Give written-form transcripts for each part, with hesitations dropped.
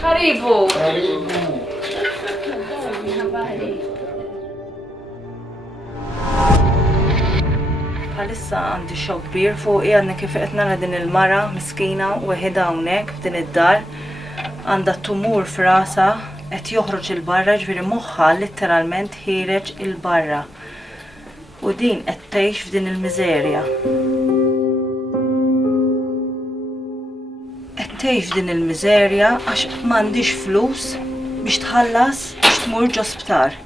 Karibu. Bħalissa għandi xokk kbir fuqi għadni kif qed nara din il-mara miskina u weħida hawnhekk f'din id-dar għandha tumur f'rasha qed joħroġ il-barra ġifieri moħħha litteralment ħireġ il-barra. U din qed tgħix f'din il-miżerja. Qed tgħix f'din il-miżerja għax m'għandix flus biex tħallas biex tmur ġosptar.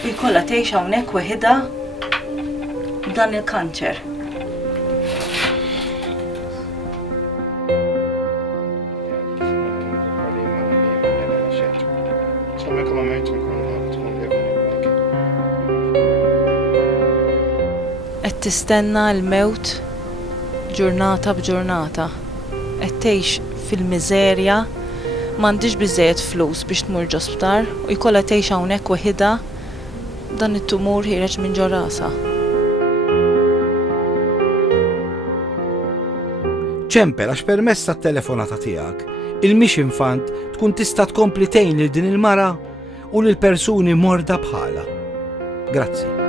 U jkollha tgħix hawnhekk weħida dan il-kanċer. Qed tistenna l-mewt ġurnata b'ġurnata. Qed tgħix fil-miżerja, m'għandix biżżejjed flus biex tmur ġosptar u jkollha tgħix hawnhekk weħida dan it-tumur ħireġ minn ġo rasha. ċempel għax permezz tat-telefonata tiegħek il-Mission Fund tkun tista' tkompli tgħin lil din il-mara u lil persuni morda bħalha. Grazzi.